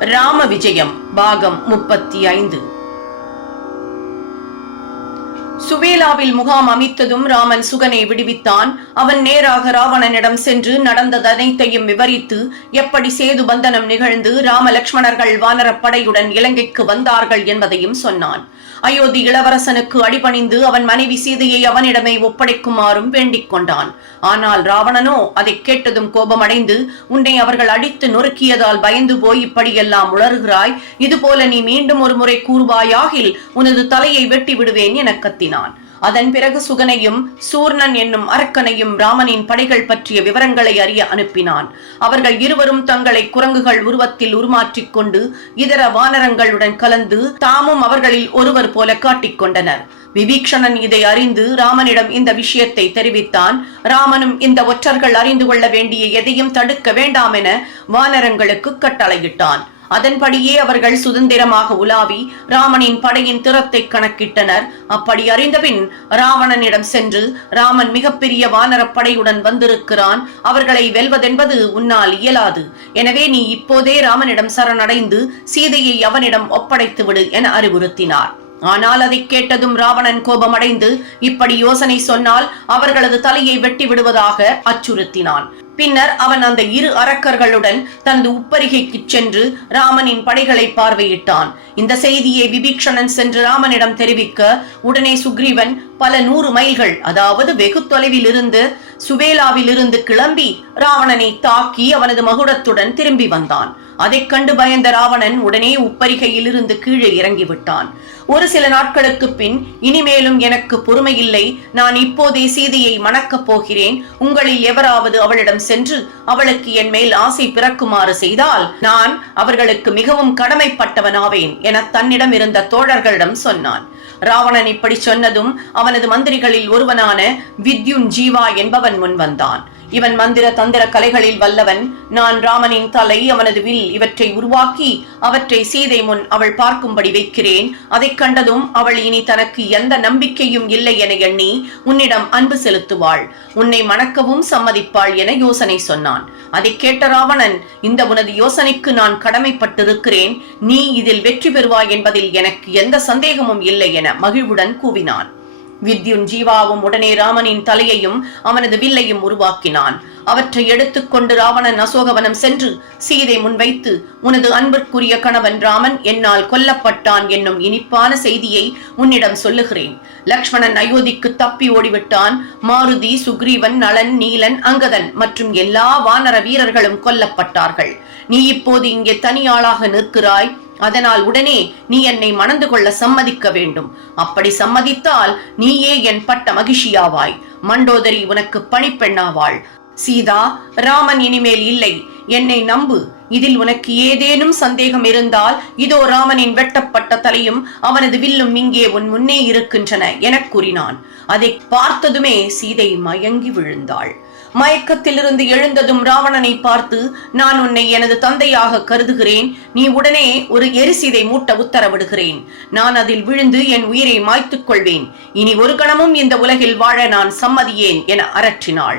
ராம விஜயம் பாகம் முப்பத்தி ஐந்து. சுவேலாவில் முகாம் அமைத்ததும் ராமன் சுகனை விடுவித்தான். அவன் நேராக ராவணனிடம் சென்று நடந்தது அனைத்தையும் விவரித்து எப்படி சேது பந்தனம் நிகழ்ந்து ராமலக்ஷ்மணர்கள் வானரப்படையுடன் இலங்கைக்கு வந்தார்கள் என்பதையும் சொன்னான். அயோத்தி இளவரசனுக்கு அடிபணிந்து அவன் மனைவி சீதையை அவனிடமே ஒப்படைக்குமாறும் வேண்டிக் கொண்டான். ஆனால் ராவணனோ அதை கேட்டதும் கோபமடைந்து உன்னை அவர்கள் அடித்து நொறுக்கியதால் பயந்து போய் இப்படியெல்லாம் உளறுகிறாய். இதுபோல நீ மீண்டும் ஒரு முறை கூறுவாயாகில் உனது தலையை வெட்டி விடுவேன் என கத்தினான். அதன் பிறகு சுகனையும் சூர்ணன் என்னும் அரக்கனையும் ராமனின் படைகள் பற்றிய விவரங்களை அறிய அனுப்பினான். அவர்கள் இருவரும் தங்களை குரங்குகள் உருவத்தில் உருமாற்றிக் கொண்டு இதர வானரங்களுடன் கலந்து தாமும் அவர்களில் ஒருவர் போல காட்டிக் கொண்டனர். விபீக்ஷணன் இதை அறிந்து ராமனிடம் இந்த விஷயத்தை தெரிவித்தான். ராமனும் இந்த ஒற்றர்கள் அறிந்து கொள்ள வேண்டிய எதையும் தடுக்க வேண்டாம் என வானரங்களுக்கு கட்டளையிட்டான். அதன்படியே அவர்கள் சுதந்திரமாக உலாவி ராமனின் படையின் திறத்தை கணக்கிட்டனர். அப்படி அறிந்தபின் ராவணனிடம் சென்று ராமன் மிகப்பெரிய வானரப்படையுடன் வந்திருக்கிறான். அவர்களை வெல்வதென்பது உன்னால் இயலாது. எனவே நீ இப்போதே ராமனிடம் சரணடைந்து சீதையை அவனிடம் ஒப்படைத்து விடு என அறிவுறுத்தினார். ஆனால் அதை கேட்டதும் ராவணன் கோபமடைந்து இப்படி யோசனை சொன்னால் அவர்களது தலையை வெட்டி விடுவதாக அச்சுறுத்தினான். பின்னர் அவன் அந்த இரு அரக்கர்களுடன் தனது உப்பரிகைக்கு சென்று ராமனின் படைகளை பார்வையிட்டான். இந்த செய்தியை விபீக்ஷணன் சென்று ராமனிடம் தெரிவிக்க உடனே சுக்ரீவன் பல நூறு மைல்கள் அதாவது வெகு தொலைவில் இருந்து சுவேலாவில் இருந்து கிளம்பி ராவணனை தாக்கி அவனது மகுடத்துடன் திரும்பி வந்தான். அதைக் கண்டு பயந்த ராவணன் உடனே உப்பரிகையிலிருந்து கீழே இறங்கி விட்டான் ஒரு சில நாட்களுக்கு பின் இனிமேலும் எனக்கு பொறுமை இல்லை நான் இப்போதே சீதையை மணக்கப் போகிறேன். உங்களில் எவராவது அவளிடம் சென்று அவளுக்கு என் மேல் ஆசை பிறக்குமாறு செய்தால் நான் அவர்களுக்கு மிகவும் கடமைப்பட்டவனாவேன் என தன்னிடம் இருந்த தோழர்களிடம் சொன்னான். ராவணன் இப்படி சொன்னதும் அவனது மந்திரிகளில் ஒருவனான வித்யுன் ஜீவா என்பவன் முன் வந்தான். இவன் மந்திர தந்திர கலைகளில் வல்லவன். நான் ராமனின் தலை அவனது வில் இவற்றை உருவாக்கி அவற்றை சீதை முன் அவள் பார்க்கும்படி வைக்கிறேன். அதைக் கண்டதும் அவள் இனி தனக்கு எந்த நம்பிக்கையும் இல்லை என எண்ணி உன்னிடம் அன்பு செலுத்துவாள். உன்னை மணக்கவும் சம்மதிப்பாள் என யோசனை சொன்னான். அதை கேட்ட ராவணன் இந்த உனது யோசனைக்கு நான் கடமைப்பட்டிருக்கிறேன். நீ இதில் வெற்றி பெறுவாய் என்பதில் எனக்கு எந்த சந்தேகமும் இல்லை என மகிழ்வுடன் கூவினான். வித்யுன் ஜீவாவும் உடனே ராமனின் தலையையும் அவனது வில்லையும் உருவாக்கினான். அவற்றை எடுத்துக்கொண்டு ராவணன் அசோகவனம் சென்று சீதை முன்வைத்து உனது அன்பிற்குரிய கணவன் ராமன் என்னால் கொல்லப்பட்டான் என்னும் இனிப்பான செய்தியை உன்னிடம் சொல்லுகிறேன். லக்ஷ்மணன் அயோத்திக்கு தப்பி ஓடிவிட்டான். மாருதி சுக்ரீவன் நளன் நீலன் அங்கதன் மற்றும் எல்லா வானர வீரர்களும் கொல்லப்பட்டார்கள். நீ இப்போது இங்கே தனியாளாக நிற்கிறாய். அதனால் உடனே நீ என்னை மணந்து கொள்ள சம்மதிக்க வேண்டும். அப்படி சம்மதித்தால் நீயே என் பட்ட மகிழ்ச்சியாவாய். மண்டோதரி உனக்கு பணிப்பெண்ணாவாள். சீதா ராமன் இனிமேல் இல்லை. என்னை நம்பு. இதில் உனக்கு ஏதேனும் சந்தேகம் இருந்தால் இதோ ராமனின் வெட்டப்பட்ட தலையும் அவனது வில்லும் இங்கே உன் முன்னே இருக்கின்றன எனக் கூறினான். அதை பார்த்ததுமே சீதை மயங்கி விழுந்தாள். மயக்கத்திலிருந்து எழுந்ததும் ராவணனை பார்த்து நான் உன்னை எனது தந்தையாக கருதுகிறேன். நீ உடனே ஒரு எரிசீதை மூட்ட உத்தரவிடுகிறேன். நான் அதில் விழுந்து என் உயிரை மாய்த்துக் கொள்வேன். இனி ஒரு கணமும் இந்த உலகில் வாழ நான் சம்மதியேன் என அரற்றினாள்.